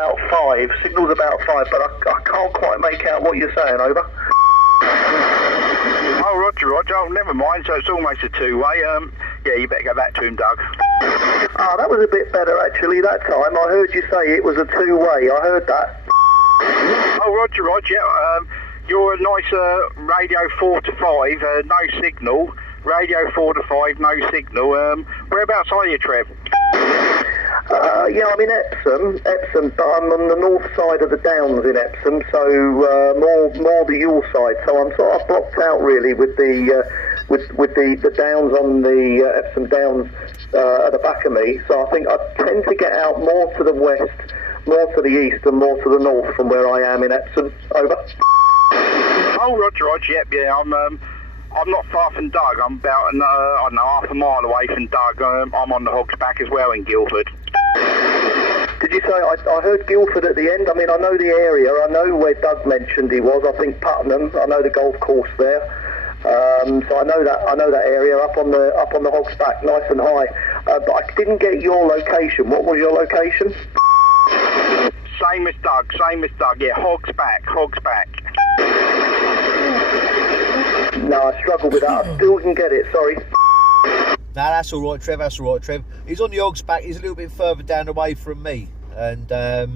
about 5. Signal's about 5, but I can't quite make out what you're saying, over. Oh, Roger. Oh, never mind. So it's almost a two-way. Yeah, you better go back to him, Doug. Ah, that was a bit better, actually, that time. I heard you say it was a two-way. I heard that. Oh, Roger. Yeah. You're a nice radio 4 to 5, no signal. Radio 4 to 5, no signal. Whereabouts are you, Trev? Yeah, I'm in Epsom, but I'm on the north side of the Downs in Epsom, so more the Yule side. So I'm sort of blocked out really with the Downs on the Epsom Downs at the back of me. So I think I tend to get out more to the west, more to the east, and more to the north from where I am in Epsom. Over. Oh, Roger. Yep, yeah. I'm not far from Doug. I'm about, I don't know, half a mile away from Doug. I'm on the Hog's Back as well in Guildford. Did you say, I heard Guildford at the end? I mean, I know the area. I know where Doug mentioned he was. I think Putnam. I know the golf course there. So I know that area up on the Hog's Back, nice and high. But I didn't get your location. What was your location? Same as Doug. Yeah, Hog's Back. No, I struggle with that. I still can get it, sorry. Nah, that's all right, Trev. He's on the Hog's Back. He's a little bit further down the way from me. And, yeah,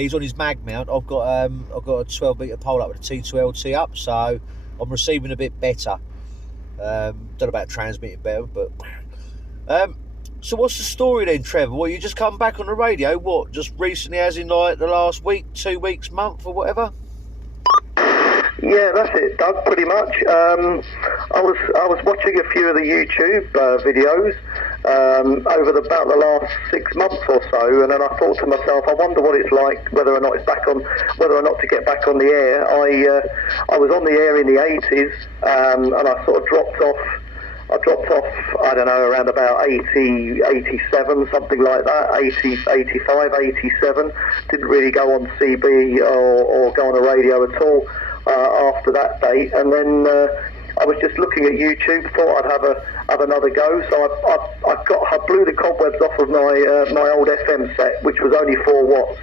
he's on his mag mount. I've got a 12-metre pole up with a T2LT up, so I'm receiving a bit better. Don't know about transmitting better, but... so what's the story then, Trevor? Well, you just come back on the radio, what, just recently, as in like the last week, 2 weeks, month, or whatever? Yeah, that's it, Doug, pretty much. I was watching a few of the YouTube videos over about the last 6 months or so, and then I thought to myself, I wonder what it's like, whether or not to get back on the air. I was on the air in the 80s, and I sort of dropped off, I don't know, around about 80, 87, something like that, 80, 85, 87. Didn't really go on CB or go on the radio at all after that date. And then I was just looking at YouTube, thought I'd have another go. So I blew the cobwebs off of my old FM set, which was only 4 watts.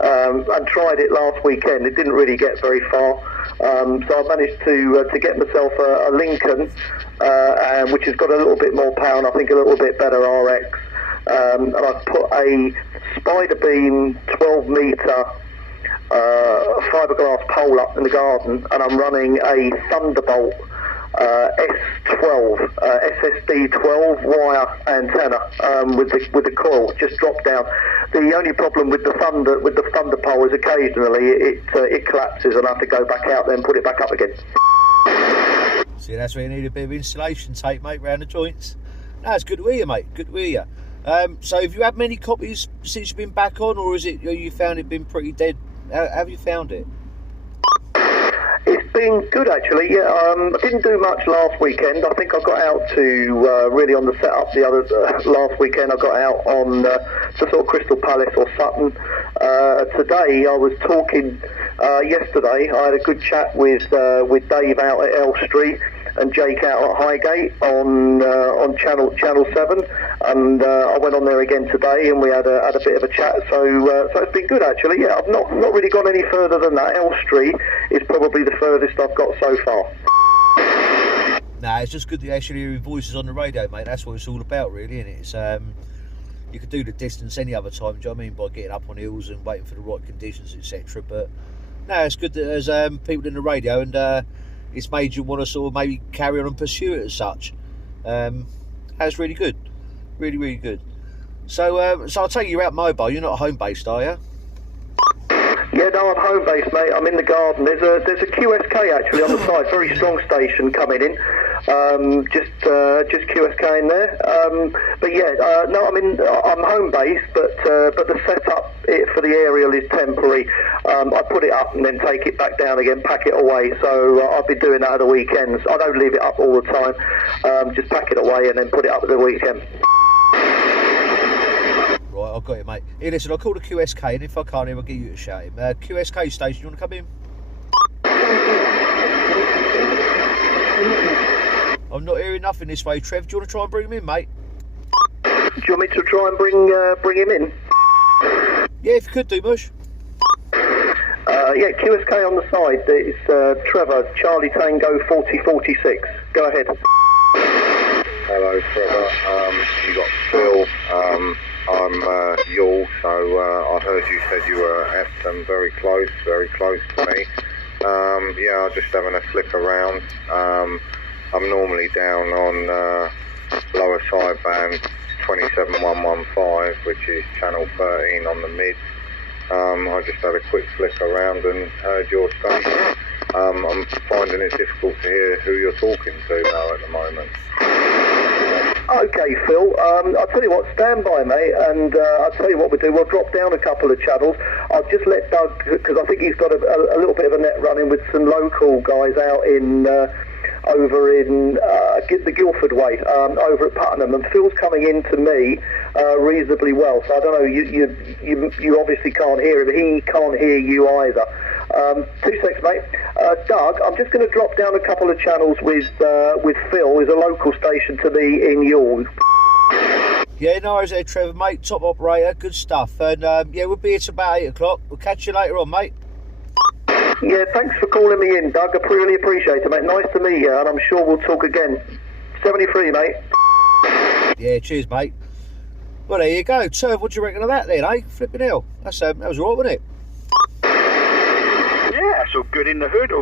And tried it last weekend. It didn't really get very far, so I managed to get myself a Lincoln, which has got a little bit more power and I think a little bit better RX. And I've put a Spider Beam 12-metre fiberglass pole up in the garden, and I'm running a Thunderbolt S12 SSD 12 wire antenna with the coil just dropped down. The only problem with the thunder pole is occasionally it collapses and I have to go back out there and put it back up again. See, that's where you need a bit of insulation tape, mate, round the joints. No, it's good to hear you, mate. Good to hear you. So have you had many copies since you've been back on, or is it you found it been pretty dead? How have you found it? It's been good, actually. Yeah, I didn't do much last weekend. I think I got out to really on the setup the other last weekend. I got out on to sort of Crystal Palace or Sutton. Today I was talking. Yesterday I had a good chat with Dave out at Elstree and Jake out at Highgate on Channel 7, and I went on there again today, and we had a bit of a chat. So it's been good, actually. Yeah, I've not really gone any further than that. Elstree is probably the furthest I've got so far. Nah, it's just good to actually hear your voices on the radio, mate. That's what it's all about, really, isn't it? It's you could do the distance any other time, do you know what I mean, by getting up on hills and waiting for the right conditions, etc. But no, it's good that there's people in the radio, and it's made you want to sort of maybe carry on and pursue it as such. That's really good. Really, really good. So I'll take you out mobile. You're not home based, are you? Yeah, no, I'm home based, mate. I'm in the garden. There's a QSK actually on the side, very strong station coming in. Just QSK in there. But yeah, no, I'm home based, but the setup for the aerial is temporary. I put it up and then take it back down again, pack it away. So I've been doing that at the weekends. I don't leave it up all the time. Just pack it away and then put it up at the weekend. Right, I've got it, mate. Here, listen, I'll call the QSK, and if I can't, I'll give you a shout. QSK station, you want to come in? I'm not hearing nothing this way, Trev. Do you want to try and bring him in, mate? Do you want me to try and bring him in? Yeah, if you could do, Mush. Yeah, QSK on the side. It's Trevor, Charlie Tango 4046. Go ahead. Hello, Trevor. You got Phil. I'm Yule, so I heard you said you were at Epsom, very close to me. Yeah, I'm just having a flick around. I'm normally down on lower sideband 27115, which is channel 13 on the mids. I just had a quick flick around and heard your station. I'm finding it difficult to hear who you're talking to now at the moment. Okay, Phil, I'll tell you what, stand by, mate, and I'll tell you what we'll do. We'll drop down a couple of channels. I'll just let Doug, because I think he's got a little bit of a net running with some local guys out in over in the Guildford way, over at Putnam, and Phil's coming in to me reasonably well. So I don't know, you obviously can't hear him. He can't hear you either. 2 seconds, mate. Doug, I'm just going to drop down a couple of channels with Phil, who's a local station to me in York. Yeah, no worries there, Trevor, mate. Top operator, good stuff. And yeah, we'll be here till about 8 o'clock. We'll catch you later on, mate. Yeah, thanks for calling me in, Doug. I really appreciate it, mate. Nice to meet you, and I'm sure we'll talk again. 73, mate. Yeah, cheers, mate. Well, there you go. Turv, what do you reckon of that then, eh? Flipping hell. That was all right, wasn't it? Yeah, it's all good in the hood,